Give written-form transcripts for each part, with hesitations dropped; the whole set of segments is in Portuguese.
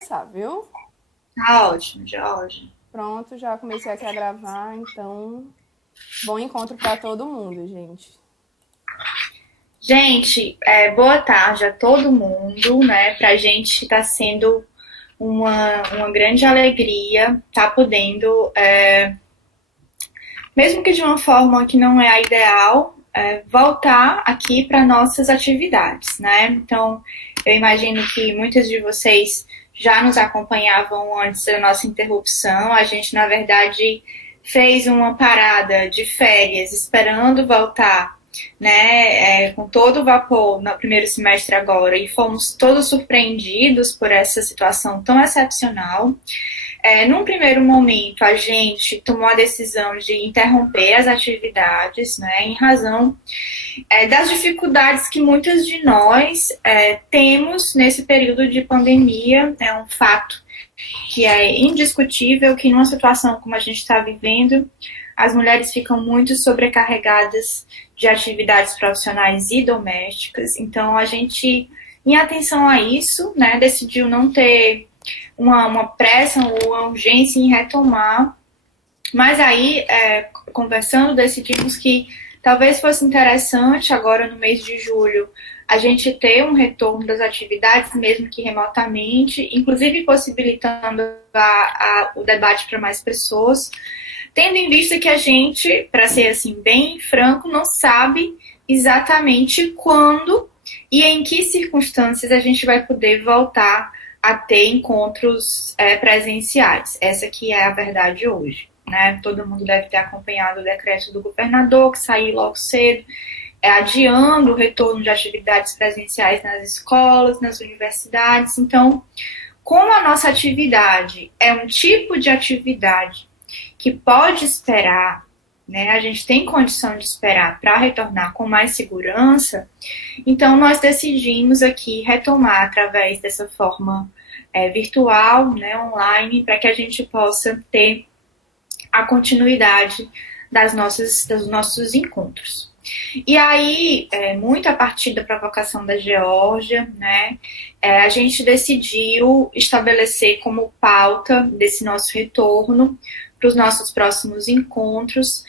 Começar, viu? Tá ótimo, Jorge. Pronto, já comecei aqui a gravar, então bom encontro para todo mundo, gente. Gente, boa tarde a todo mundo, né? Pra gente tá sendo uma grande alegria tá podendo, mesmo que de uma forma que não é a ideal, voltar aqui para nossas atividades, né? Então, eu imagino que muitos de vocês já nos acompanhavam antes da nossa interrupção. A gente, na verdade, fez uma parada de férias esperando voltar, né, com todo o vapor no primeiro semestre agora, e fomos todos surpreendidos por essa situação tão excepcional. Num primeiro momento, a gente tomou a decisão de interromper as atividades, né, em razão das dificuldades que muitas de nós temos nesse período de pandemia. É um fato que é indiscutível que numa situação como a gente está vivendo, as mulheres ficam muito sobrecarregadas de atividades profissionais e domésticas. Então, a gente, em atenção a isso, né, decidiu não ter uma pressa ou uma urgência em retomar. Mas aí, conversando, decidimos que talvez fosse interessante agora no mês de julho a gente ter um retorno das atividades, mesmo que remotamente, inclusive possibilitando o debate para mais pessoas, tendo em vista que a gente, para ser assim bem franco, não sabe exatamente quando e em que circunstâncias a gente vai poder voltar a ter encontros presenciais. Essa que é a verdade hoje. Né? Todo mundo deve ter acompanhado o decreto do governador, que saiu logo cedo, adiando o retorno de atividades presenciais nas escolas, nas universidades. Então, como a nossa atividade é um tipo de atividade que pode esperar, né, a gente tem condição de esperar para retornar com mais segurança, então nós decidimos aqui retomar através dessa forma virtual, né, online, para que a gente possa ter a continuidade dos nossos encontros. E aí, muito a partir da provocação da Geórgia, né, a gente decidiu estabelecer como pauta desse nosso retorno para os nossos próximos encontros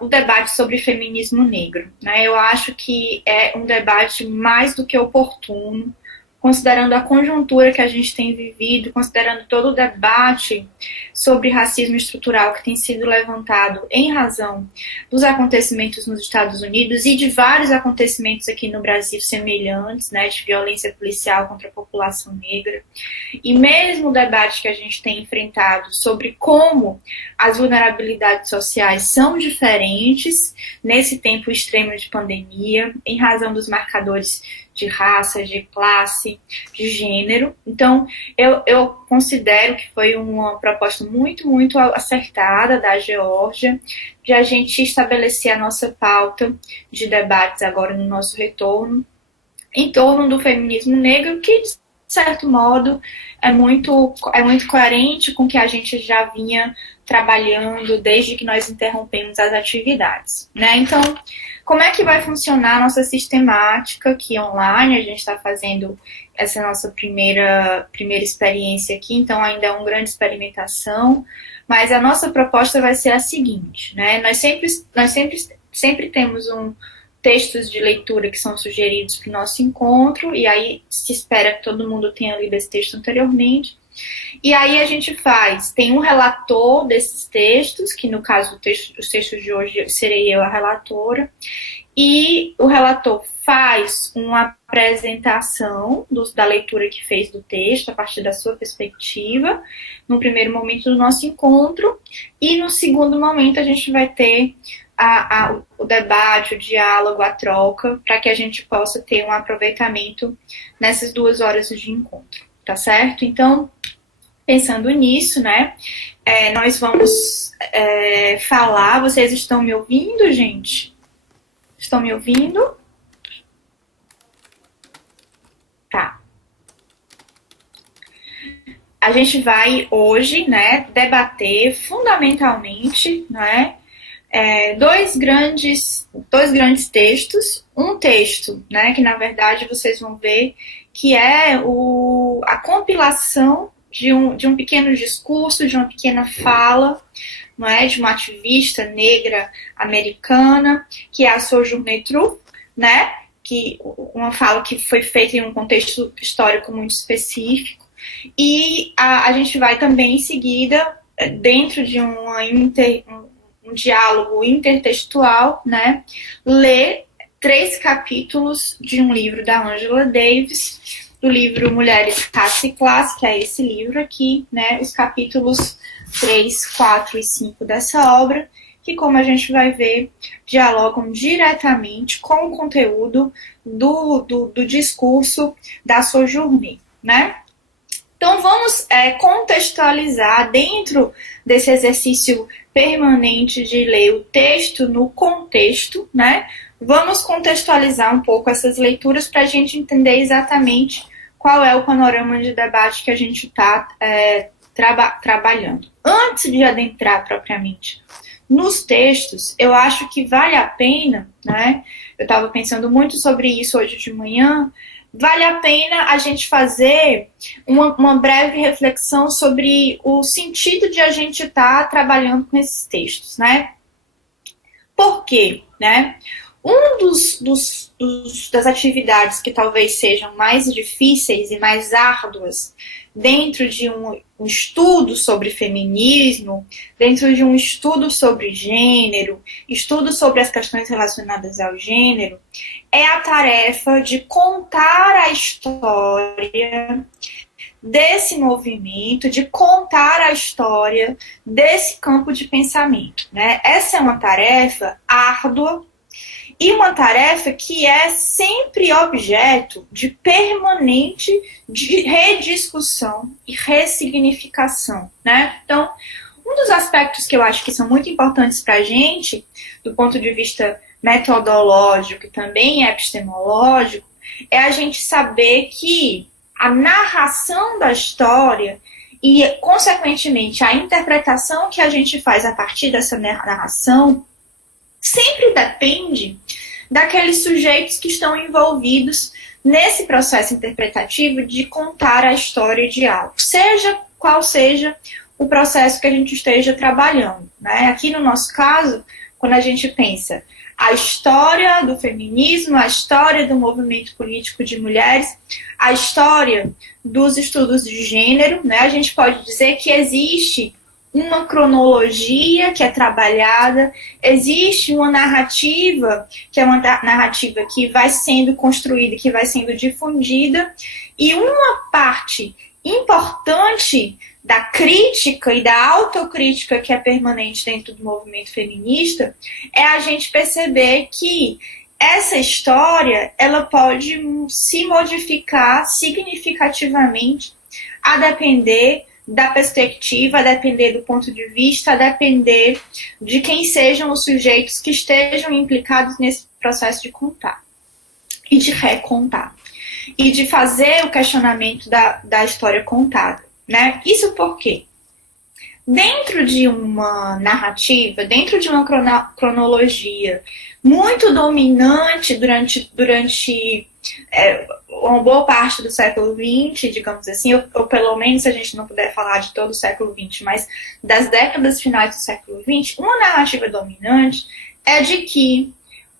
o debate sobre feminismo negro. Né? Eu acho que é um debate mais do que oportuno, considerando a conjuntura que a gente tem vivido, considerando todo o debate sobre racismo estrutural que tem sido levantado em razão dos acontecimentos nos Estados Unidos e de vários acontecimentos aqui no Brasil semelhantes, né, de violência policial contra a população negra. E mesmo o debate que a gente tem enfrentado sobre como as vulnerabilidades sociais são diferentes nesse tempo extremo de pandemia, em razão dos marcadores de raça, de classe, de gênero. Então, eu considero que foi uma proposta muito, muito acertada da Geórgia de a gente estabelecer a nossa pauta de debates agora no nosso retorno em torno do feminismo negro, que, de certo modo, é muito coerente com o que a gente já vinha trabalhando desde que nós interrompemos as atividades. Né? Então, como é que vai funcionar a nossa sistemática aqui online? A gente está fazendo essa nossa primeira experiência aqui, então ainda é uma grande experimentação, mas a nossa proposta vai ser a seguinte, né? Sempre temos textos de leitura que são sugeridos para o nosso encontro, e aí se espera que todo mundo tenha lido esse texto anteriormente. E aí a gente tem um relator desses textos, que no caso os textos de hoje serei eu a relatora, e o relator faz uma apresentação da leitura que fez do texto, a partir da sua perspectiva, no primeiro momento do nosso encontro, e no segundo momento a gente vai ter o debate, o diálogo, a troca, para que a gente possa ter um aproveitamento nessas 2 horas de encontro, tá certo? Então, pensando nisso, né, nós vamos falar. Vocês estão me ouvindo, gente? Estão me ouvindo? Tá. A gente vai hoje, né, debater fundamentalmente, né, dois grandes textos. Um texto, né, que na verdade vocês vão ver que é a compilação de um pequeno discurso, de uma pequena fala, não é, de uma ativista negra americana, que é a Sojourner Truth, né, uma fala que foi feita em um contexto histórico muito específico. E a gente vai também, em seguida, dentro de um diálogo intertextual, né, ler 3 capítulos de um livro da Angela Davis, do livro Mulheres, Raça e Classe, que é esse livro aqui, né, os capítulos 3, 4 e 5 dessa obra, que, como a gente vai ver, dialogam diretamente com o conteúdo do discurso da Sojourner, né? Então, vamos contextualizar dentro desse exercício permanente de ler o texto no contexto, né? Vamos contextualizar um pouco essas leituras para a gente entender exatamente qual é o panorama de debate que a gente está trabalhando. Antes de adentrar propriamente nos textos, eu acho que vale a pena, né? Eu estava pensando muito sobre isso hoje de manhã. Vale a pena a gente fazer uma breve reflexão sobre o sentido de a gente estar trabalhando com esses textos, né? Por quê, né? Das atividades que talvez sejam mais difíceis e mais árduas dentro de um estudo sobre feminismo, dentro de um estudo sobre gênero, estudo sobre as questões relacionadas ao gênero, é a tarefa de contar a história desse movimento, de contar a história desse campo de pensamento, né? Essa é uma tarefa árdua e uma tarefa que é sempre objeto de permanente rediscussão e ressignificação, né? Então, um dos aspectos que eu acho que são muito importantes para a gente, do ponto de vista metodológico e também epistemológico, é a gente saber que a narração da história e, consequentemente, a interpretação que a gente faz a partir dessa narração sempre depende daqueles sujeitos que estão envolvidos nesse processo interpretativo de contar a história de algo, seja qual seja o processo que a gente esteja trabalhando, né? Aqui no nosso caso, quando a gente pensa a história do feminismo, a história do movimento político de mulheres, a história dos estudos de gênero, né? A gente pode dizer que existe uma cronologia que é trabalhada, existe uma narrativa, que é uma narrativa que vai sendo construída, que vai sendo difundida, e uma parte importante da crítica e da autocrítica que é permanente dentro do movimento feminista é a gente perceber que essa história ela pode se modificar significativamente a depender da perspectiva, a depender do ponto de vista, a depender de quem sejam os sujeitos que estejam implicados nesse processo de contar e de recontar e de fazer o questionamento da história contada, né? Isso por quê? Dentro de uma narrativa, dentro de uma cronologia muito dominante durante uma boa parte do século XX, digamos assim, ou pelo menos se a gente não puder falar de todo o século XX, mas das décadas finais do século XX, uma narrativa dominante é de que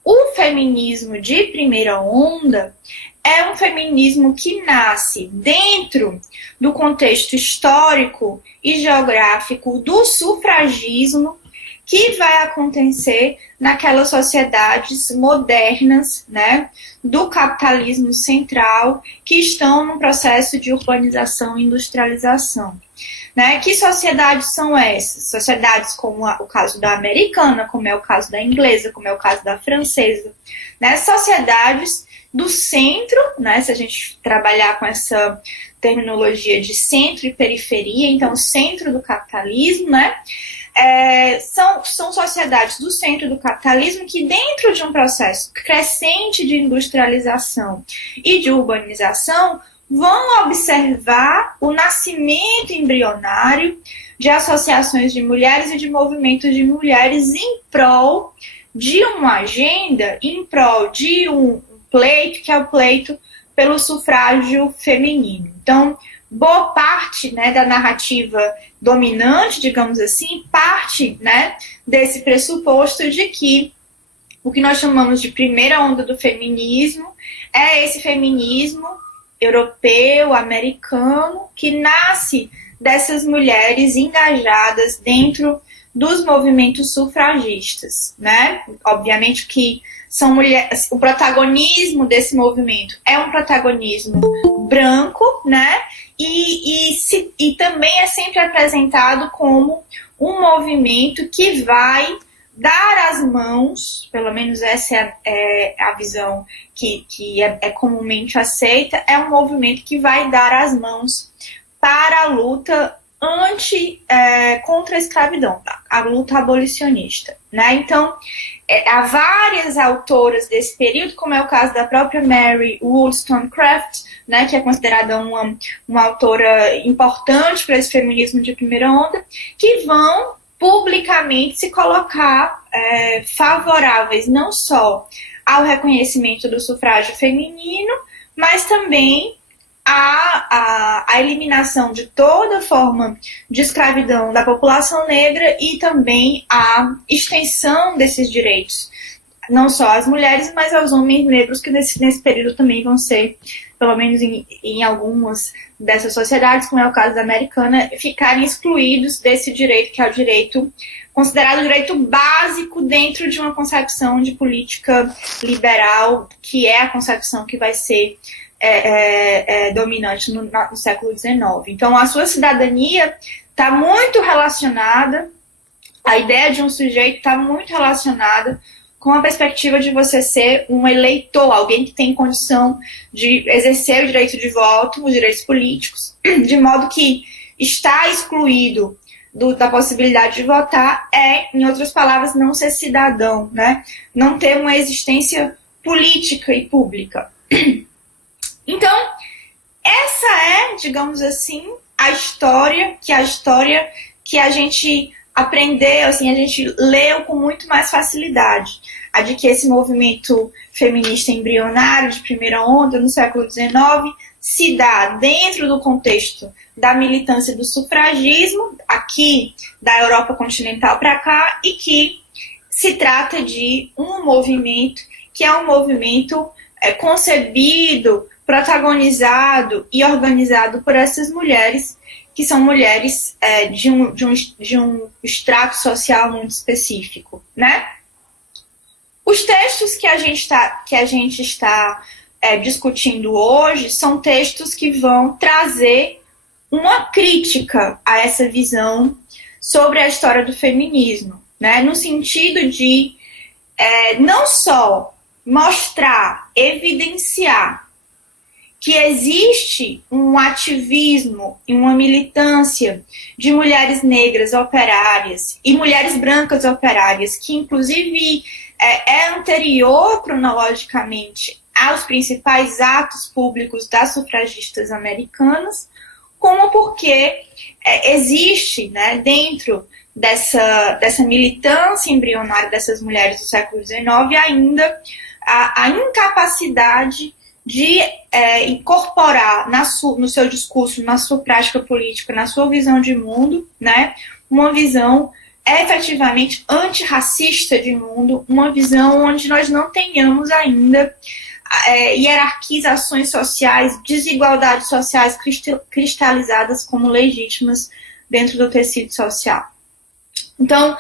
o feminismo de primeira onda é um feminismo que nasce dentro do contexto histórico e geográfico do sufragismo que vai acontecer naquelas sociedades modernas, né, do capitalismo central, que estão num processo de urbanização e industrialização. Né? Que sociedades são essas? Sociedades como o caso da americana, como é o caso da inglesa, como é o caso da francesa. Né? Sociedades do centro, né? Se a gente trabalhar com essa terminologia de centro e periferia, então centro do capitalismo, né? São sociedades do centro do capitalismo que, dentro de um processo crescente de industrialização e de urbanização, vão observar o nascimento embrionário de associações de mulheres e de movimentos de mulheres em prol de uma agenda, em prol de um pleito, que é o pleito pelo sufrágio feminino. Então, boa parte, né, da narrativa dominante, digamos assim, parte, né, desse pressuposto de que o que nós chamamos de primeira onda do feminismo é esse feminismo europeu, americano, que nasce dessas mulheres engajadas dentro dos movimentos sufragistas, né? Obviamente que são mulheres, o protagonismo desse movimento é um protagonismo branco, né? E também é sempre apresentado como um movimento que vai dar as mãos, pelo menos essa é a visão que é comumente aceita, é um movimento que vai dar as mãos para a luta contra a escravidão, a luta abolicionista, né? Então, há várias autoras desse período, como é o caso da própria Mary Wollstonecraft, né, que é considerada uma autora importante para esse feminismo de primeira onda, que vão publicamente se colocar favoráveis não só ao reconhecimento do sufrágio feminino, mas também a eliminação de toda forma de escravidão da população negra e também a extensão desses direitos, não só às mulheres, mas aos homens negros, que nesse período também vão ser, pelo menos em algumas dessas sociedades, como é o caso da americana, ficarem excluídos desse direito, que é o direito considerado o direito básico dentro de uma concepção de política liberal, que é a concepção que vai ser dominante no século XIX. Então, a sua cidadania está muito relacionada, a ideia de um sujeito está muito relacionada com a perspectiva de você ser um eleitor, alguém que tem condição de exercer o direito de voto, os direitos políticos, de modo que está excluído da possibilidade de votar em outras palavras, não ser cidadão, né? Não ter uma existência política e pública. Então, essa é, digamos assim, a história que a gente aprendeu, assim, a gente leu com muito mais facilidade. A de que esse movimento feminista embrionário de primeira onda no século XIX se dá dentro do contexto da militância do sufragismo, aqui da Europa continental para cá, e que se trata de um movimento que é um movimento concebido, protagonizado e organizado por essas mulheres, que são mulheres de um extrato social muito específico, né? Os textos que a gente está discutindo hoje são textos que vão trazer uma crítica a essa visão sobre a história do feminismo, né? No sentido de não só mostrar, evidenciar que existe um ativismo e uma militância de mulheres negras operárias e mulheres brancas operárias, que inclusive é anterior cronologicamente aos principais atos públicos das sufragistas americanas, como porque existe, né, dentro dessa militância embrionária dessas mulheres do século XIX ainda a incapacidade de incorporar no seu discurso, na sua prática política, na sua visão de mundo, né, uma visão efetivamente antirracista de mundo, uma visão onde nós não tenhamos ainda hierarquizações sociais, desigualdades sociais cristalizadas como legítimas dentro do tecido social. Então,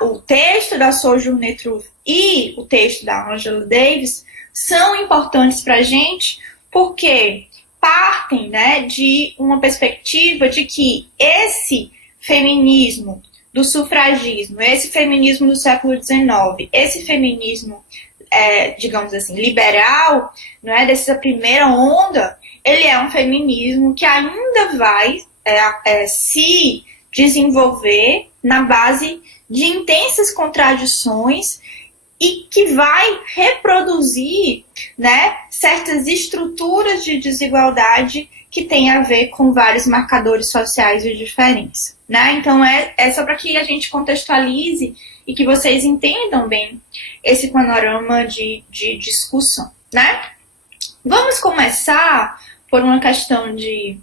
o texto da Sojourner Truth e o texto da Angela Davis são importantes para a gente porque partem, né, de uma perspectiva de que esse feminismo do sufragismo, esse feminismo do século XIX, esse feminismo, digamos assim, liberal, não é, dessa primeira onda, ele é um feminismo que ainda vai se desenvolver na base de intensas contradições e que vai reproduzir, né, certas estruturas de desigualdade que tem a ver com vários marcadores sociais de diferença, né? Então é só para que a gente contextualize e que vocês entendam bem esse panorama de discussão, né? Vamos começar por uma questão de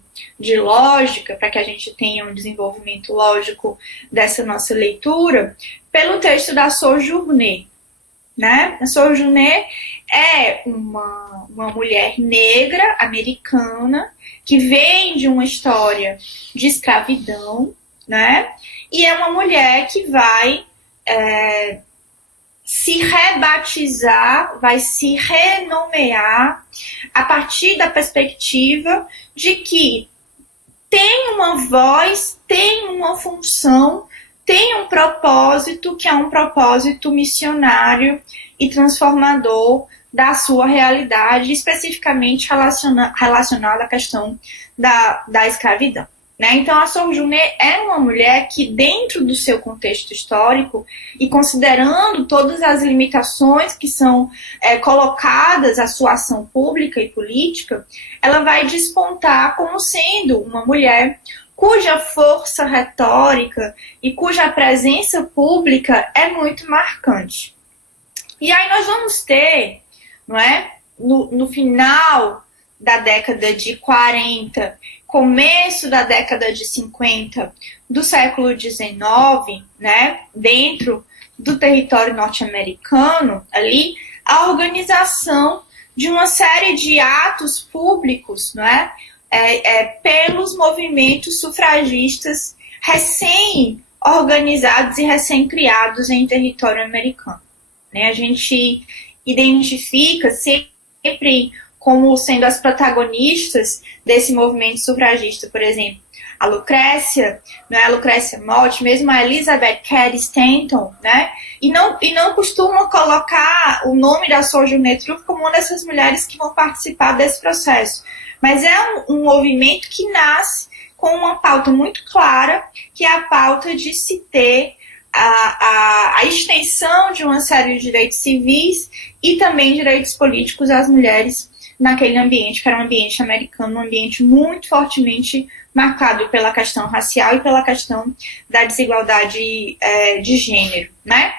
lógica, para que a gente tenha um desenvolvimento lógico dessa nossa leitura, pelo texto da Sojourner, né? A Sojourner é uma mulher negra americana que vem de uma história de escravidão, né? E é uma mulher que vai se rebatizar, vai se renomear a partir da perspectiva de que tem uma voz, tem uma função, tem um propósito, que é um propósito missionário e transformador da sua realidade, especificamente relacionado à questão da escravidão, né? Então, a Sojourner é uma mulher que, dentro do seu contexto histórico, e considerando todas as limitações que são colocadas à sua ação pública e política, ela vai despontar como sendo uma mulher cuja força retórica e cuja presença pública é muito marcante. E aí nós vamos ter, não é, no final da década de 40, começo da década de 50 do século XIX, né, dentro do território norte-americano, ali, a organização de uma série de atos públicos, não é, pelos movimentos sufragistas recém-organizados e recém-criados em território americano, né? A gente identifica sempre como sendo as protagonistas desse movimento sufragista, por exemplo, a Lucrécia, né, a Lucrécia Mott, mesmo a Elizabeth Cady Stanton, né, e não costuma colocar o nome da Sojourner Truth como uma dessas mulheres que vão participar desse processo, mas é um movimento que nasce com uma pauta muito clara, que é a pauta de se ter a extensão de uma série de direitos civis e também direitos políticos às mulheres naquele ambiente, que era um ambiente americano, um ambiente muito fortemente marcado pela questão racial e pela questão da desigualdade de gênero, né?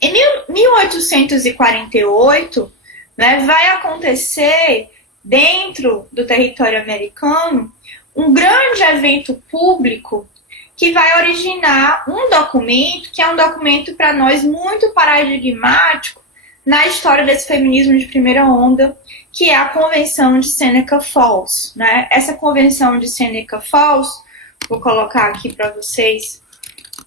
Em 1848, né, vai acontecer, dentro do território americano, um grande evento público que vai originar um documento, que é um documento para nós muito paradigmático na história desse feminismo de primeira onda, que é a Convenção de Seneca Falls, né? Essa Convenção de Seneca Falls, vou colocar aqui para vocês,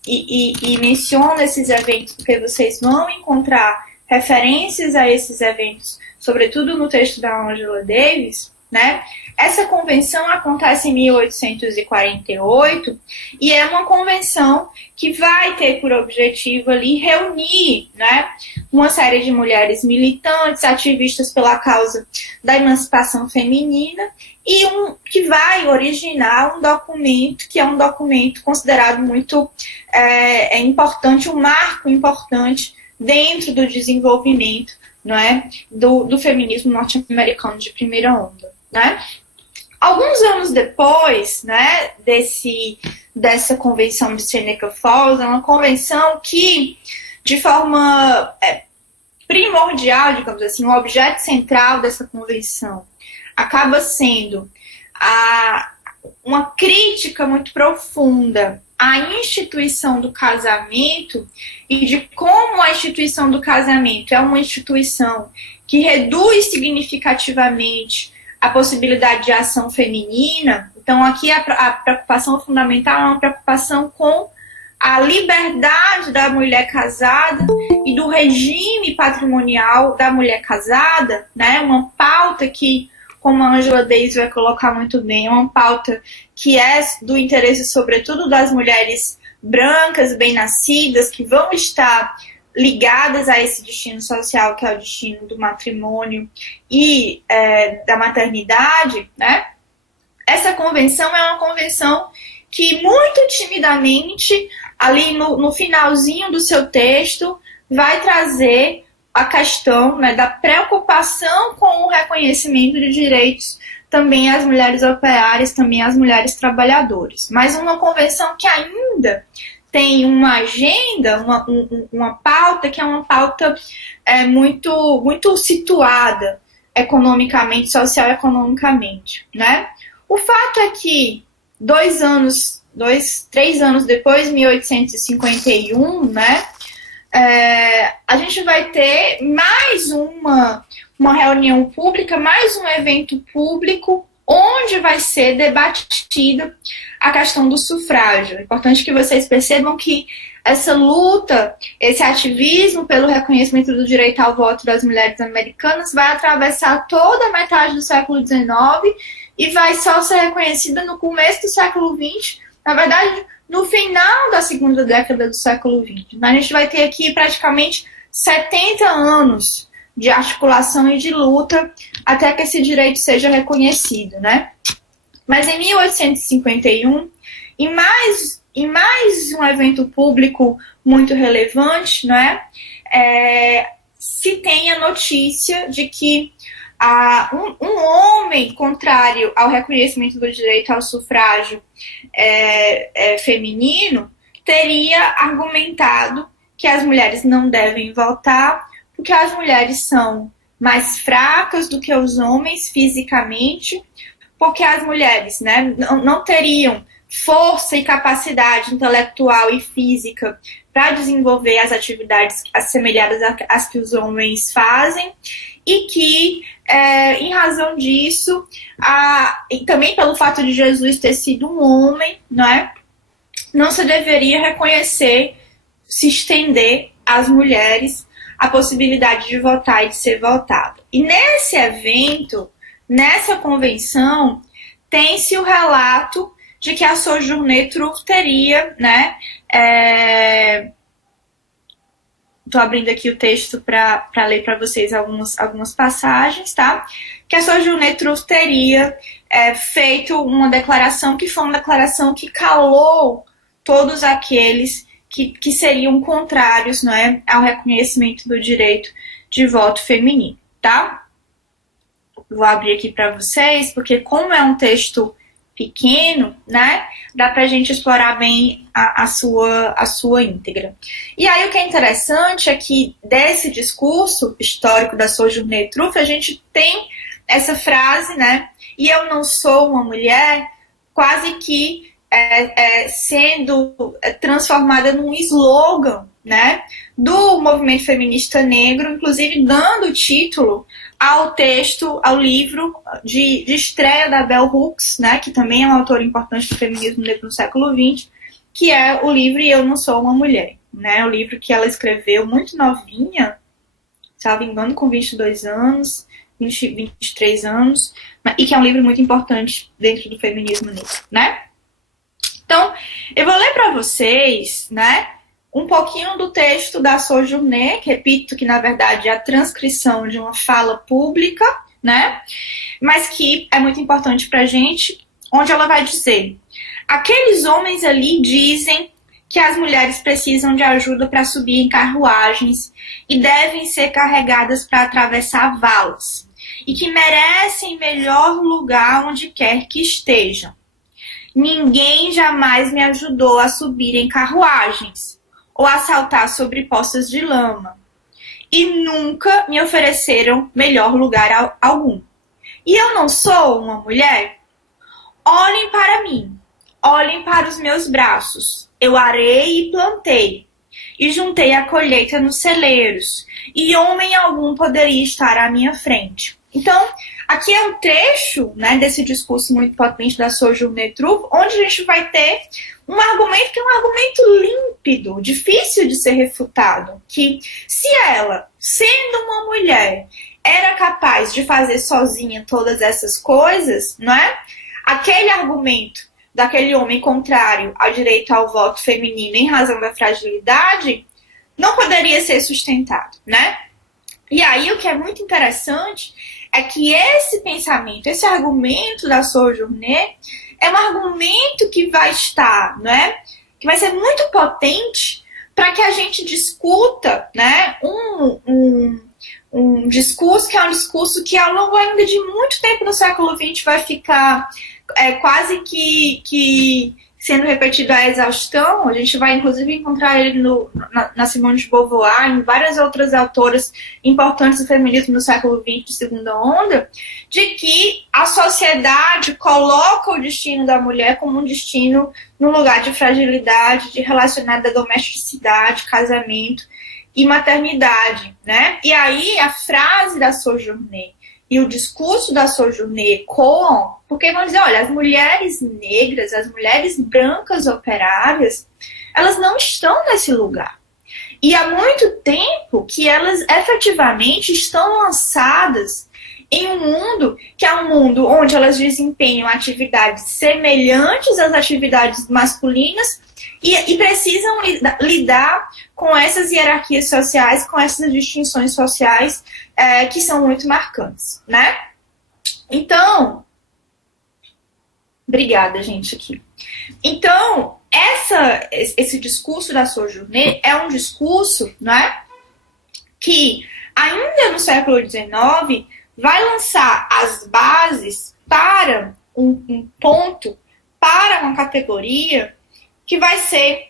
e menciono esses eventos porque vocês vão encontrar referências a esses eventos, sobretudo no texto da Angela Davis, né? Essa convenção acontece em 1848 e é uma convenção que vai ter por objetivo ali reunir, né, uma série de mulheres militantes, ativistas pela causa da emancipação feminina e que vai originar um documento que é um documento considerado muito importante, um marco importante dentro do desenvolvimento, não é, do feminismo norte-americano de primeira onda, né? Alguns anos depois, né, dessa convenção de Seneca Falls, é uma convenção que, de forma primordial, digamos assim, o objeto central dessa convenção acaba sendo uma crítica muito profunda à instituição do casamento e de como a instituição do casamento é uma instituição que reduz significativamente a possibilidade de ação feminina. Então, aqui a preocupação fundamental é uma preocupação com a liberdade da mulher casada e do regime patrimonial da mulher casada, né? Uma pauta que, como a Angela Davis vai colocar muito bem, é uma pauta que é do interesse, sobretudo, das mulheres brancas, bem-nascidas, que vão estar ligadas a esse destino social, que é o destino do matrimônio e da maternidade, né? Essa convenção é uma convenção que, muito timidamente, ali no finalzinho do seu texto, vai trazer a questão, né, da preocupação com o reconhecimento de direitos também às mulheres operárias, também às mulheres trabalhadoras. Mas uma convenção que ainda tem uma agenda, uma pauta que é uma pauta muito situada economicamente, social-economicamente, né? O fato é que 3 anos depois, 1851, né? A gente vai ter mais uma reunião pública, mais um evento público, onde vai ser debatida a questão do sufrágio. É importante que vocês percebam que essa luta, esse ativismo pelo reconhecimento do direito ao voto das mulheres americanas vai atravessar toda a metade do século XIX e vai só ser reconhecida no começo do século XX, na verdade, no final da segunda década do século XX. A gente vai ter aqui praticamente 70 anos de articulação e de luta até que esse direito seja reconhecido, né? Mas em 1851, em mais um evento público muito relevante, né, se tem a notícia de que um homem contrário ao reconhecimento do direito ao sufrágio feminino teria argumentado que as mulheres não devem votar porque as mulheres são mais fracas do que os homens fisicamente, porque as mulheres, né, não teriam força e capacidade intelectual e física para desenvolver as atividades assemelhadas às que os homens fazem, e que, em razão disso, e também pelo fato de Jesus ter sido um homem, não se deveria reconhecer, se estender às mulheres a possibilidade de votar e de ser votado. E nesse evento, nessa convenção, tem-se o relato de que a Sojourner Truth teria, estou abrindo aqui o texto para ler para vocês algumas passagens, tá? Que a Sojourner Truth teria feito uma declaração que foi uma declaração que calou todos aqueles que seriam contrários, ao reconhecimento do direito de voto feminino, tá? Vou abrir aqui para vocês, porque como é um texto pequeno, dá pra gente explorar bem a sua íntegra. E aí o que é interessante é que desse discurso histórico da Sojourner Truth, a gente tem essa frase, e eu não sou uma mulher, quase que sendo transformada num slogan, do movimento feminista negro, inclusive dando título ao texto, ao livro de estreia da Bell Hooks, que também é uma autora importante do feminismo negro no século XX, que é o livro E Eu Não Sou Uma Mulher, o livro que ela escreveu muito novinha, salvo engano, com 22 anos, 23 anos, e que é um livro muito importante dentro do feminismo negro, Então, eu vou ler para vocês, um pouquinho do texto da Sojourner, que repito que, na verdade, é a transcrição de uma fala pública, mas que é muito importante pra gente, onde ela vai dizer: aqueles homens ali dizem que as mulheres precisam de ajuda para subir em carruagens e devem ser carregadas para atravessar valas, e que merecem melhor lugar onde quer que estejam. Ninguém jamais me ajudou a subir em carruagens ou a saltar sobre poças de lama. E nunca me ofereceram melhor lugar algum. E eu não sou uma mulher? Olhem para mim, olhem para os meus braços. Eu arei e plantei, e juntei a colheita nos celeiros, e homem algum poderia estar à minha frente. Então, aqui é um trecho, desse discurso muito potente da Sojourner Truth, onde a gente vai ter um argumento que é um argumento límpido, difícil de ser refutado, que se ela, sendo uma mulher, era capaz de fazer sozinha todas essas coisas, aquele argumento daquele homem contrário ao direito ao voto feminino em razão da fragilidade, não poderia ser sustentado, E aí o que é muito interessante é que esse pensamento, esse argumento da Sojourner é um argumento que vai estar, que vai ser muito potente para que a gente discuta, né, um discurso que é um discurso que ao longo ainda de muito tempo no século XX vai ficar quase que sendo repetido à exaustão. A gente vai inclusive encontrar ele na Simone de Beauvoir, em várias outras autoras importantes do feminismo no século XX de segunda onda, de que a sociedade coloca o destino da mulher como um destino no lugar de fragilidade, de relacionado à domesticidade, casamento e maternidade, né? E aí a frase da Sojourner e o discurso da Sojourner ecoam, porque vão dizer, olha, as mulheres negras, as mulheres brancas operárias, elas não estão nesse lugar. E há muito tempo que elas efetivamente estão lançadas em um mundo que é um mundo onde elas desempenham atividades semelhantes às atividades masculinas e precisam lidar com essas hierarquias sociais, com essas distinções sociais que são muito marcantes, né? Então, obrigada, gente, aqui. Então, esse discurso da Sojourner é um discurso, né, que ainda no século XIX vai lançar as bases para um ponto, para uma categoria que vai ser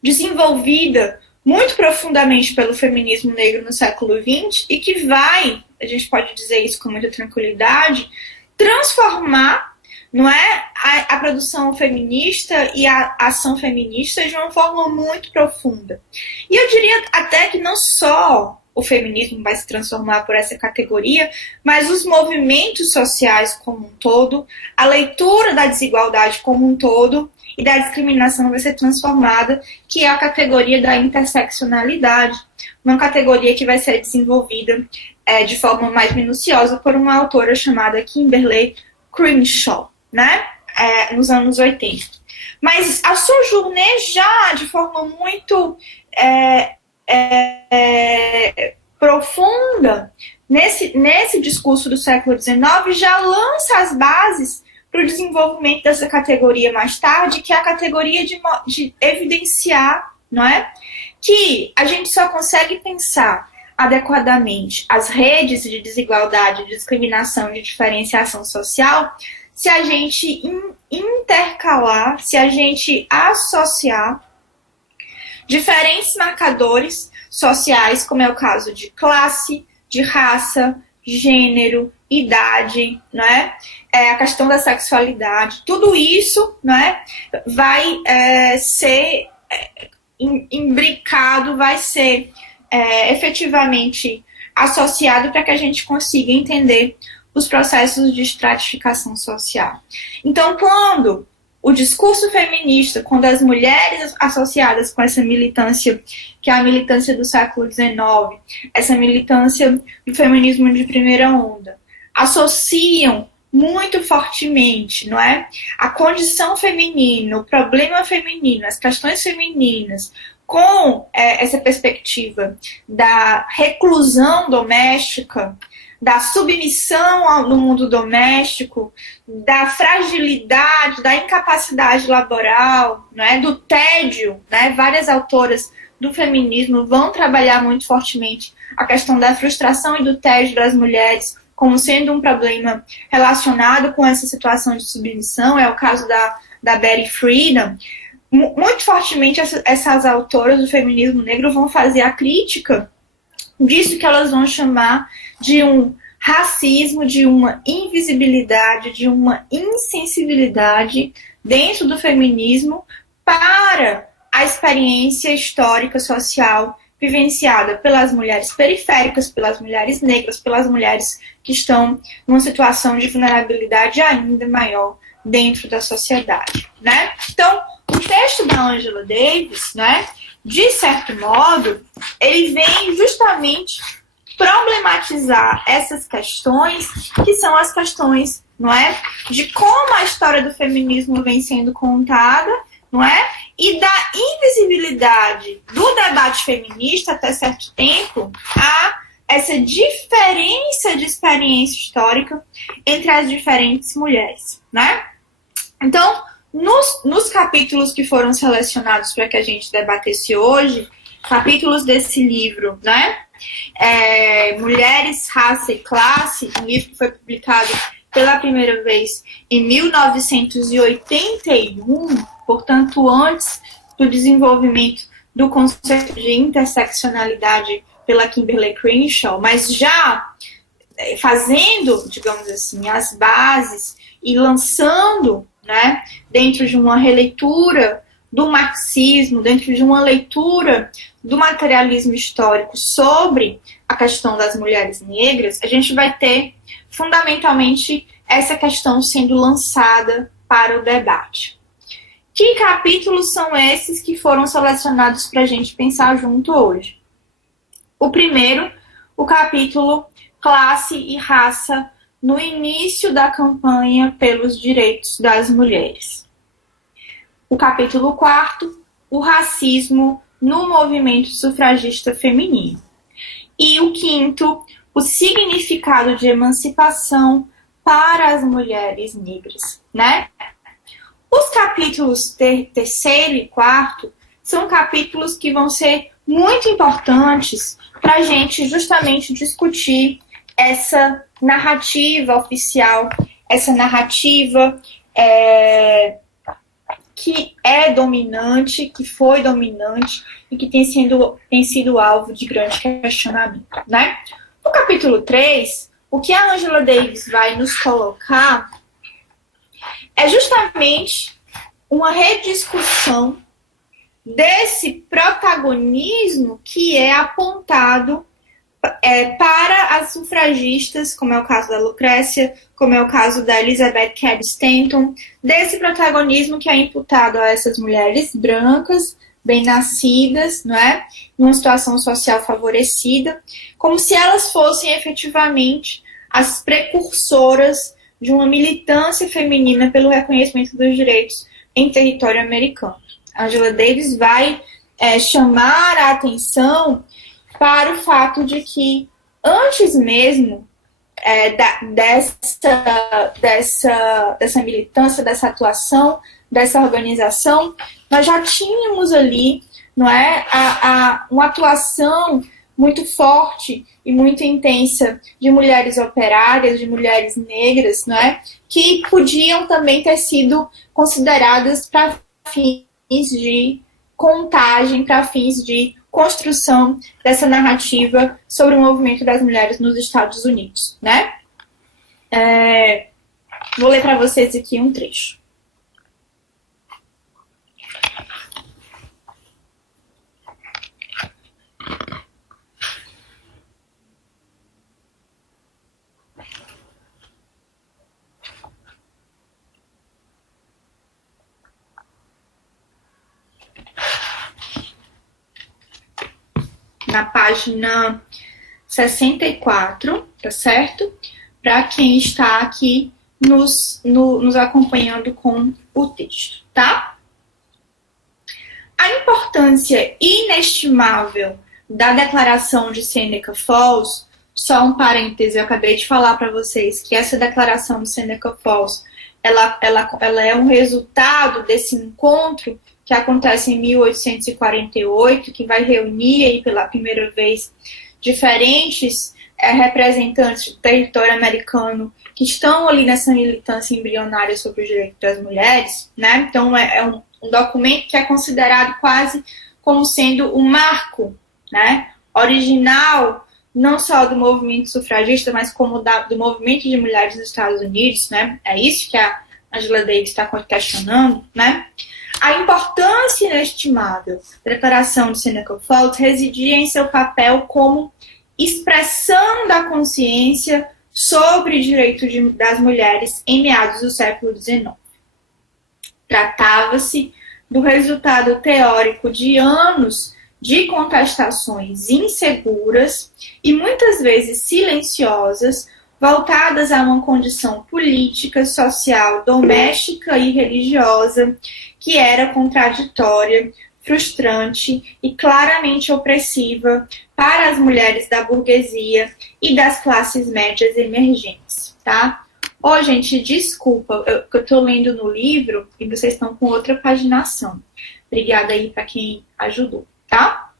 desenvolvida muito profundamente pelo feminismo negro no século XX e que vai, a gente pode dizer isso com muita tranquilidade, transformar, não é, a produção feminista e a ação feminista de uma forma muito profunda. E eu diria até que não só o feminismo vai se transformar por essa categoria, mas os movimentos sociais como um todo, a leitura da desigualdade como um todo e da discriminação vai ser transformada, que é a categoria da interseccionalidade, uma categoria que vai ser desenvolvida de forma mais minuciosa por uma autora chamada Kimberly Crenshaw, né? Nos anos 80. Mas a Sojourner já, de forma muito profunda, nesse discurso do século XIX, já lança as bases para o desenvolvimento dessa categoria mais tarde, que é a categoria de evidenciar, não é? Que a gente só consegue pensar adequadamente as redes de desigualdade, de discriminação, de diferenciação social, se a gente intercalar, se a gente associar diferentes marcadores sociais, como é o caso de classe, de raça, gênero, idade, não é? A questão da sexualidade, tudo isso, não é? Vai ser imbricado, vai ser efetivamente associado para que a gente consiga entender os processos de estratificação social. Então, quando o discurso feminista, quando as mulheres associadas com essa militância, que é a militância do século XIX, essa militância do feminismo de primeira onda, associam muito fortemente, não é? A condição feminina, o problema feminino, as questões femininas, com essa perspectiva da reclusão doméstica, da submissão no mundo doméstico, da fragilidade, da incapacidade laboral, não é? Do tédio, né? Várias autoras do feminismo vão trabalhar muito fortemente a questão da frustração e do tédio das mulheres como sendo um problema relacionado com essa situação de submissão. É o caso da Betty Friedan. Muito fortemente essas autoras do feminismo negro vão fazer a crítica disso que elas vão chamar de um racismo, de uma invisibilidade, de uma insensibilidade dentro do feminismo para a experiência histórica social vivenciada pelas mulheres periféricas, pelas mulheres negras, pelas mulheres que estão numa situação de vulnerabilidade ainda maior dentro da sociedade, né? Então, o texto da Angela Davis, né, de certo modo, ele vem justamente problematizar essas questões, que são as questões, não é, de como a história do feminismo vem sendo contada, não é, e da invisibilidade do debate feminista até certo tempo a essa diferença de experiência histórica entre as diferentes mulheres, né? Então, Nos capítulos que foram selecionados para que a gente debatesse hoje, capítulos desse livro, né? Mulheres, Raça e Classe, um livro que foi publicado pela primeira vez em 1981, portanto, antes do desenvolvimento do conceito de interseccionalidade pela Kimberlé Crenshaw, mas já fazendo, digamos assim, as bases e lançando, né, dentro de uma releitura do marxismo, dentro de uma leitura do materialismo histórico sobre a questão das mulheres negras, a gente vai ter fundamentalmente essa questão sendo lançada para o debate. Que capítulos são esses que foram selecionados para a gente pensar junto hoje? O primeiro, o capítulo Classe e Raça no início da campanha pelos direitos das mulheres. O capítulo 4, o racismo no movimento sufragista feminino. E o quinto, o significado de emancipação para as mulheres negras, né? Os capítulos terceiro e quarto são capítulos que vão ser muito importantes para a gente justamente discutir essa narrativa oficial, essa narrativa que é dominante, que foi dominante e que tem sido alvo de grande questionamento, né? No capítulo 3, o que a Angela Davis vai nos colocar é justamente uma rediscussão desse protagonismo que é apontado para as sufragistas, como é o caso da Lucrécia, como é o caso da Elizabeth Cady Stanton, desse protagonismo que é imputado a essas mulheres brancas, bem-nascidas, não é? Numa situação social favorecida, como se elas fossem efetivamente as precursoras de uma militância feminina pelo reconhecimento dos direitos em território americano. Angela Davis vai chamar a atenção para o fato de que, antes mesmo dessa militância, dessa atuação, dessa organização, nós já tínhamos ali, não é, uma atuação muito forte e muito intensa de mulheres operárias, de mulheres negras, não é, que podiam também ter sido consideradas para fins de contagem, para fins de construção dessa narrativa sobre o movimento das mulheres nos Estados Unidos, né? Vou ler para vocês aqui um trecho. Na página 64, tá certo? Para quem está aqui nos acompanhando com o texto, tá? A importância inestimável da declaração de Seneca Falls, só um parêntese, eu acabei de falar para vocês que essa declaração de Seneca Falls, ela é um resultado desse encontro que acontece em 1848, que vai reunir aí pela primeira vez diferentes representantes do território americano que estão ali nessa militância embrionária sobre os direitos das mulheres, né? Então é um documento que é considerado quase como sendo um marco, né, original, não só do movimento sufragista, mas como do movimento de mulheres nos Estados Unidos, né? É isso que a Angela Davis está questionando, né? A importância inestimável da declaração de Seneca Falls residia em seu papel como expressão da consciência sobre o direito das mulheres em meados do século XIX. Tratava-se do resultado teórico de anos de contestações inseguras e muitas vezes silenciosas, voltadas a uma condição política, social, doméstica e religiosa que era contraditória, frustrante e claramente opressiva para as mulheres da burguesia e das classes médias emergentes, tá? Ô, gente, desculpa, eu tô lendo no livro e vocês estão com outra paginação. Obrigada aí para quem ajudou, tá?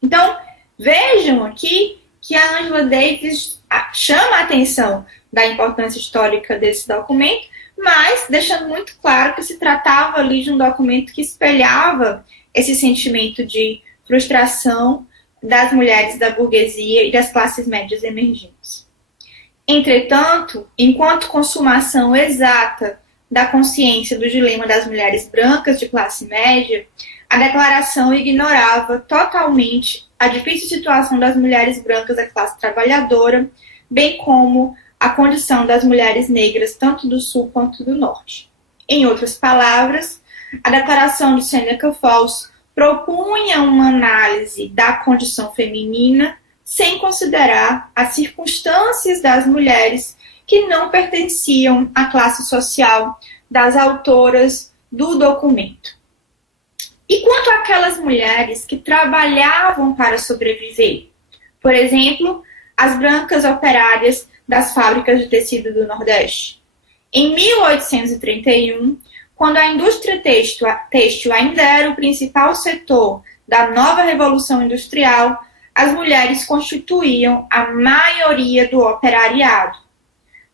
Então, vejam aqui que a Angela Davis chama a atenção da importância histórica desse documento, mas deixando muito claro que se tratava ali de um documento que espelhava esse sentimento de frustração das mulheres da burguesia e das classes médias emergentes. Entretanto, enquanto consumação exata da consciência do dilema das mulheres brancas de classe média, a declaração ignorava totalmente a difícil situação das mulheres brancas da classe trabalhadora, bem como a condição das mulheres negras tanto do Sul quanto do Norte. Em outras palavras, a declaração de Seneca Falls propunha uma análise da condição feminina sem considerar as circunstâncias das mulheres que não pertenciam à classe social das autoras do documento. E quanto àquelas mulheres que trabalhavam para sobreviver? Por exemplo, as brancas operárias das fábricas de tecido do Nordeste. Em 1831, quando a indústria têxtil ainda era o principal setor da nova Revolução Industrial, as mulheres constituíam a maioria do operariado.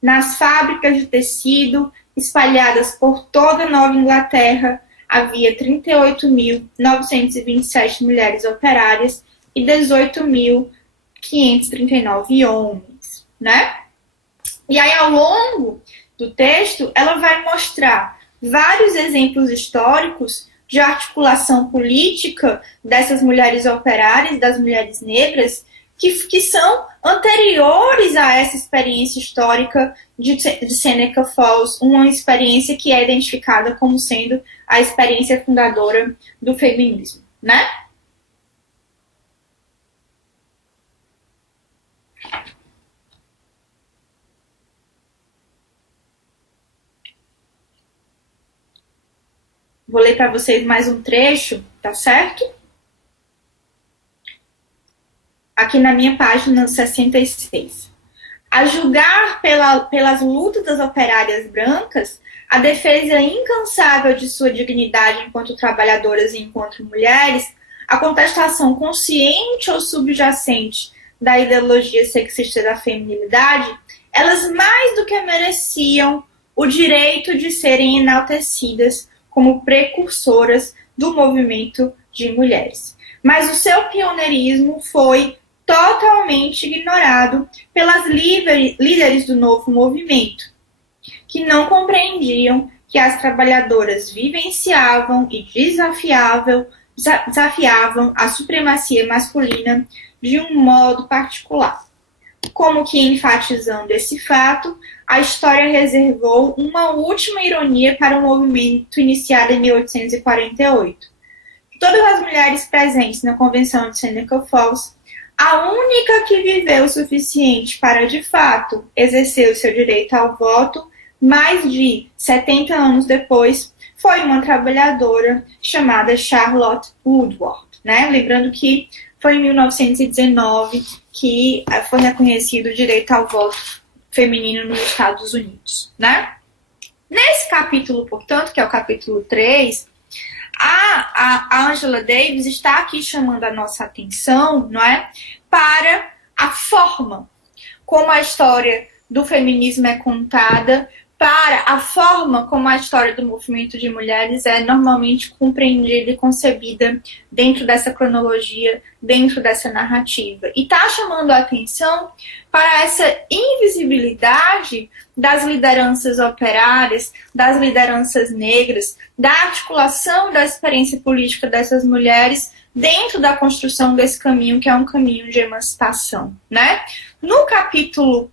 Nas fábricas de tecido, espalhadas por toda a Nova Inglaterra, havia 38.927 mulheres operárias e 18.539 homens, né? E aí, ao longo do texto, ela vai mostrar vários exemplos históricos de articulação política dessas mulheres operárias, das mulheres negras, que são anteriores a essa experiência histórica de Seneca Falls, uma experiência que é identificada como sendo a experiência fundadora do feminismo, né? Vou ler para vocês mais um trecho, tá certo? Aqui na minha página 66. A julgar pelas lutas das operárias brancas, a defesa incansável de sua dignidade enquanto trabalhadoras e enquanto mulheres, a contestação consciente ou subjacente da ideologia sexista da feminilidade, elas mais do que mereciam o direito de serem enaltecidas como precursoras do movimento de mulheres. Mas o seu pioneirismo foi totalmente ignorado pelas líderes do novo movimento, que não compreendiam que as trabalhadoras vivenciavam e desafiavam a supremacia masculina de um modo particular. Como que, enfatizando esse fato, a história reservou uma última ironia para o movimento iniciado em 1848. Todas as mulheres presentes na Convenção de Seneca Falls, a única que viveu o suficiente para, de fato, exercer o seu direito ao voto, mais de 70 anos depois, foi uma trabalhadora chamada Charlotte Woodward, né? Lembrando que foi em 1919 que foi reconhecido o direito ao voto feminino nos Estados Unidos, né? Nesse capítulo, portanto, que é o capítulo 3, a Angela Davis está aqui chamando a nossa atenção, não é, para a forma como a história do feminismo é contada, para a forma como a história do movimento de mulheres é normalmente compreendida e concebida dentro dessa cronologia, dentro dessa narrativa. E está chamando a atenção para essa invisibilidade das lideranças operárias, das lideranças negras, da articulação da experiência política dessas mulheres dentro da construção desse caminho, que é um caminho de emancipação, né? No capítulo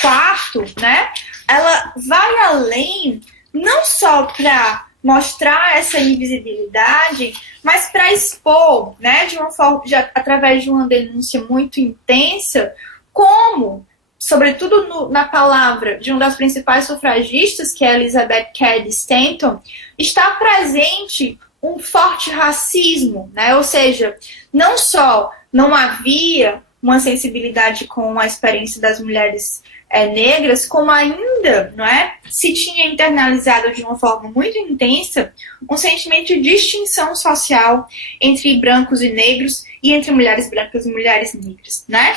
4, né, ela vai além, não só para mostrar essa invisibilidade, mas para expor, né, de uma forma, através de uma denúncia muito intensa, como, sobretudo na palavra de uma das principais sufragistas, que é Elizabeth Cady Stanton, está presente um forte racismo, né? Ou seja, não só não havia uma sensibilidade com a experiência das mulheres negras, como ainda, não é, se tinha internalizado de uma forma muito intensa um sentimento de distinção social entre brancos e negros e entre mulheres brancas e mulheres negras, né?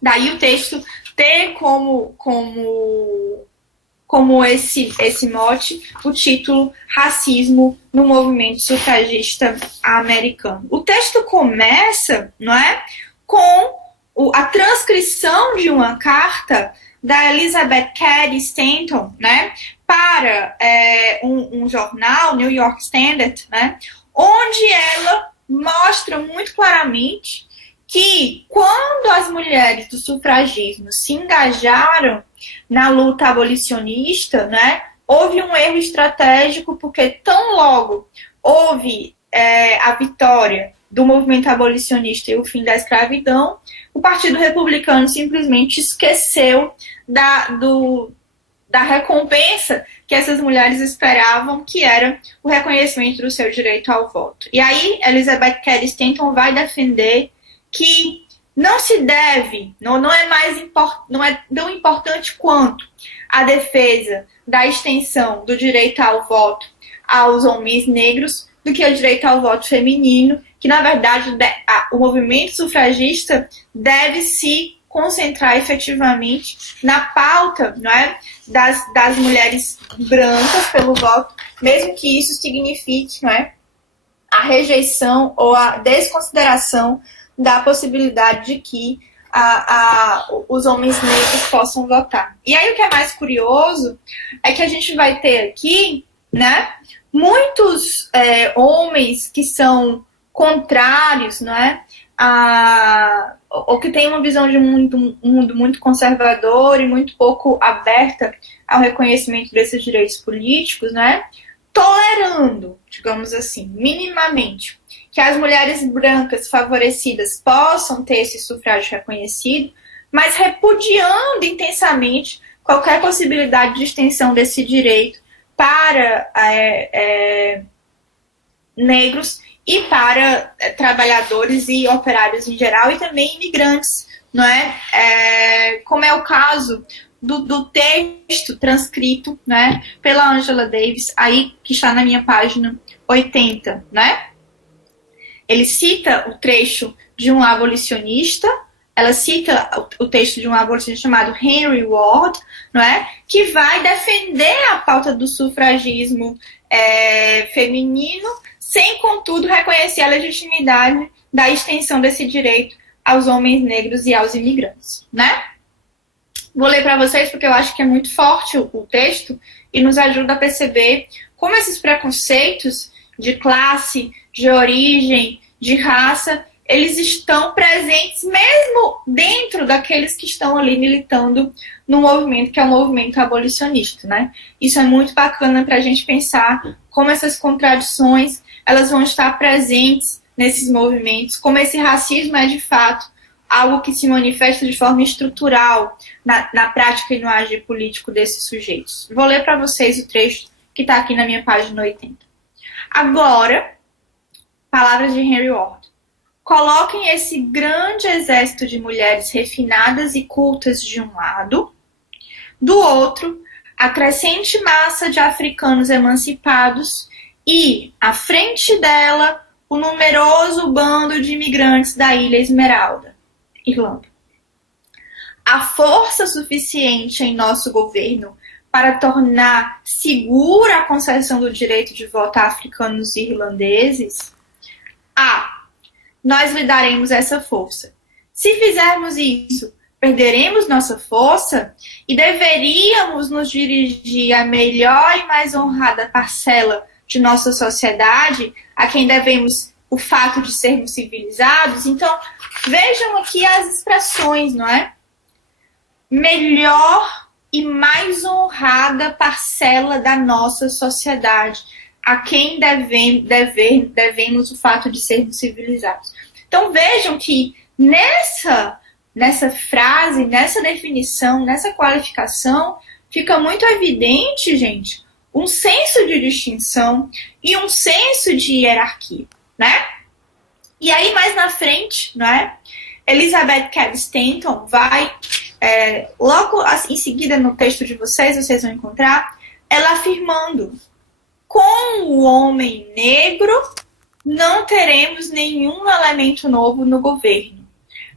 Daí o texto ter como esse mote o título Racismo no Movimento Sufragista Americano. O texto começa, não é, com a transcrição de uma carta da Elizabeth Cady Stanton, né, para um jornal, New York Standard, né, onde ela mostra muito claramente que quando as mulheres do sufragismo se engajaram na luta abolicionista, né, houve um erro estratégico, porque tão logo houve a vitória do movimento abolicionista e o fim da escravidão, o Partido Republicano simplesmente esqueceu da recompensa que essas mulheres esperavam, que era o reconhecimento do seu direito ao voto. E aí, Elizabeth Cady Stanton vai defender que não se deve, não é tão importante quanto a defesa da extensão do direito ao voto aos homens negros do que o direito ao voto feminino, que na verdade o movimento sufragista deve se concentrar efetivamente na pauta, não é, das mulheres brancas pelo voto, mesmo que isso signifique, não é, a rejeição ou a desconsideração da possibilidade de que os homens negros possam votar. E aí o que é mais curioso é que a gente vai ter aqui, né, muitos homens que são contrários, não é, ou que têm uma visão de um mundo muito conservador e muito pouco aberta ao reconhecimento desses direitos políticos, né, tolerando, digamos assim, minimamente, que as mulheres brancas favorecidas possam ter esse sufrágio reconhecido, mas repudiando intensamente qualquer possibilidade de extensão desse direito para negros e para trabalhadores e operários em geral, e também imigrantes, não é? Como é o caso do texto transcrito, né, pela Angela Davis, aí que está na minha página 80, né? Ele cita o trecho de um abolicionista, ela cita o texto de um abolicionista chamado Henry Ward, não é? Que vai defender a pauta do sufragismo feminino, sem, contudo, reconhecer a legitimidade da extensão desse direito aos homens negros e aos imigrantes, né? Vou ler para vocês porque eu acho que é muito forte o texto e nos ajuda a perceber como esses preconceitos de classe, de origem, de raça, eles estão presentes mesmo dentro daqueles que estão ali militando no movimento que é o movimento abolicionista, né? Isso é muito bacana para a gente pensar como essas contradições elas vão estar presentes nesses movimentos, como esse racismo é de fato algo que se manifesta de forma estrutural na prática e no agir político desses sujeitos. Vou ler para vocês o trecho que está aqui na minha página 80. Agora, palavras de Henry Ward. Coloquem esse grande exército de mulheres refinadas e cultas de um lado, do outro, a crescente massa de africanos emancipados e, à frente dela, o numeroso bando de imigrantes da Ilha Esmeralda, Irlanda. Há força suficiente em nosso governo para tornar segura a concessão do direito de voto a africanos e irlandeses? Nós lhe daremos essa força. Se fizermos isso, perderemos nossa força e deveríamos nos dirigir à melhor e mais honrada parcela de nossa sociedade, a quem devemos o fato de sermos civilizados. Então, vejam aqui as expressões, não é? Melhor e mais honrada parcela da nossa sociedade, a quem devemos o fato de sermos civilizados. Então vejam que nessa frase, nessa definição, nessa qualificação, fica muito evidente, gente, um senso de distinção e um senso de hierarquia, né? E aí mais na frente, não é? Elizabeth Cady Stanton vai logo assim, em seguida no texto de vocês vão encontrar ela afirmando: com o homem negro não teremos nenhum elemento novo no governo,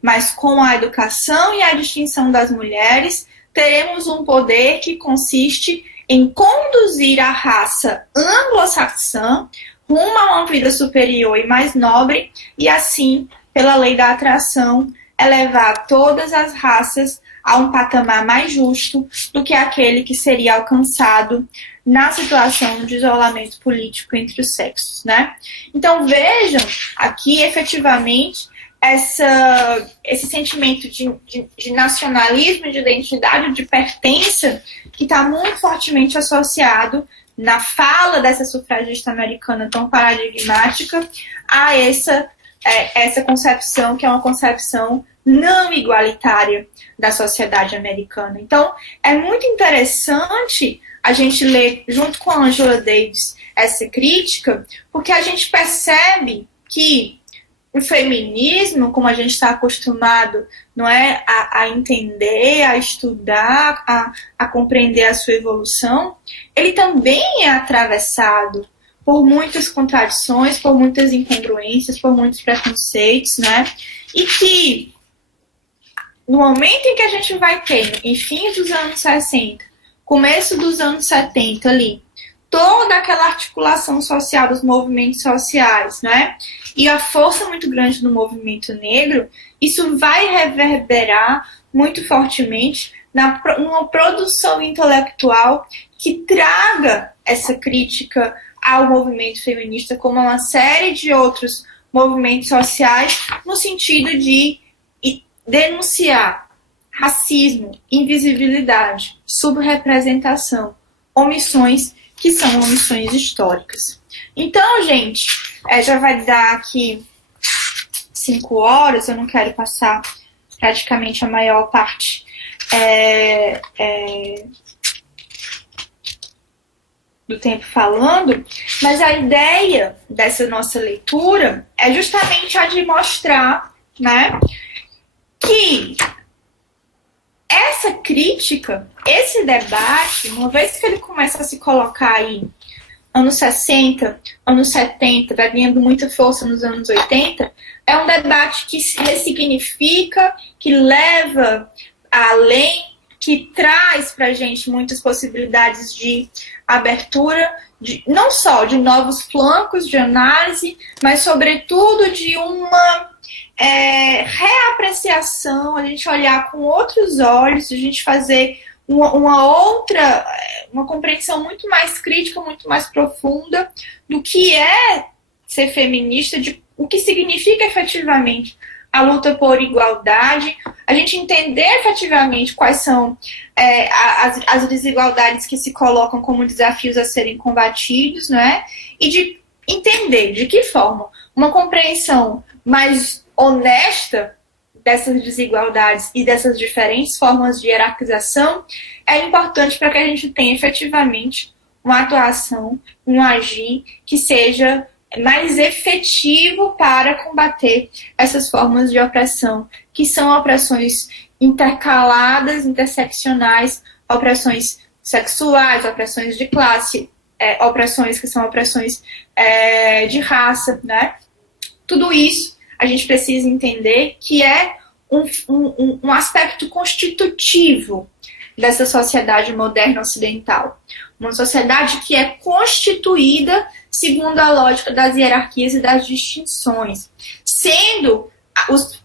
mas com a educação e a distinção das mulheres teremos um poder que consiste em conduzir a raça anglo-saxã rumo a uma vida superior e mais nobre, e assim, pela lei da atração, elevar todas as raças a um patamar mais justo do que aquele que seria alcançado na situação de isolamento político entre os sexos, né? Então vejam aqui efetivamente esse sentimento de nacionalismo, de identidade, de pertença, que está muito fortemente associado na fala dessa sufragista americana tão paradigmática a essa concepção, que é uma concepção não igualitária da sociedade americana. Então, é muito interessante a gente ler, junto com a Angela Davis, essa crítica, porque a gente percebe que o feminismo, como a gente está acostumado, não é, a entender, a estudar, a compreender a sua evolução, ele também é atravessado por muitas contradições, por muitas incongruências, por muitos preconceitos, né? E que, no momento em que a gente vai ter, em fins dos anos 60, começo dos anos 70 ali, toda aquela articulação social dos movimentos sociais, né? E a força muito grande do movimento negro, isso vai reverberar muito fortemente numa produção intelectual que traga essa crítica ao movimento feminista como uma série de outros movimentos sociais, no sentido de denunciar racismo, invisibilidade, subrepresentação, omissões que são omissões históricas. Então, gente, já vai dar aqui 5 horas, eu não quero passar praticamente a maior parte do tempo falando, mas a ideia dessa nossa leitura é justamente a de mostrar, né, que essa crítica, esse debate, uma vez que ele começa a se colocar aí, anos 60, anos 70, vai ganhando muita força nos anos 80, é um debate que se ressignifica, que leva além, que traz pra gente muitas possibilidades de abertura, não só de novos flancos de análise, mas sobretudo de uma reapreciação, a gente olhar com outros olhos, a gente fazer uma compreensão muito mais crítica, muito mais profunda do que é ser feminista, de o que significa efetivamente a luta por igualdade, a gente entender efetivamente quais são as desigualdades que se colocam como desafios a serem combatidos, não é? E de entender de que forma uma compreensão mais honesta dessas desigualdades e dessas diferentes formas de hierarquização é importante para que a gente tenha efetivamente uma atuação, um agir que seja mais efetivo para combater essas formas de opressão, que são opressões intercaladas, interseccionais, opressões sexuais, opressões de classe, opressões que são opressões de raça, né? Tudo isso a gente precisa entender que é um aspecto constitutivo dessa sociedade moderna ocidental. Uma sociedade que é constituída segundo a lógica das hierarquias e das distinções, sendo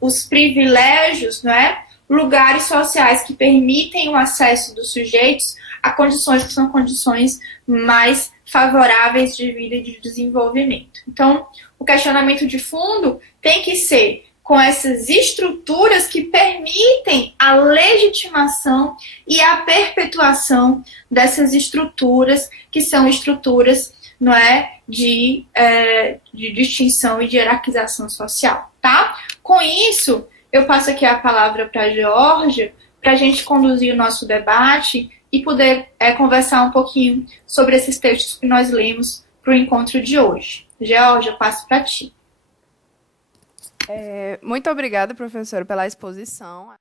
os privilégios, não é, lugares sociais que permitem o acesso dos sujeitos a condições que são condições mais favoráveis de vida e de desenvolvimento. Então, o questionamento de fundo tem que ser com essas estruturas que permitem a legitimação e a perpetuação dessas estruturas, que são estruturas, não é, de distinção e de hierarquização social, tá? Com isso, eu passo aqui a palavra para a Geórgia, para a gente conduzir o nosso debate e poder conversar um pouquinho sobre esses textos que nós lemos para o encontro de hoje. Geórgia, eu passo para ti. Muito obrigada, professora, pela exposição.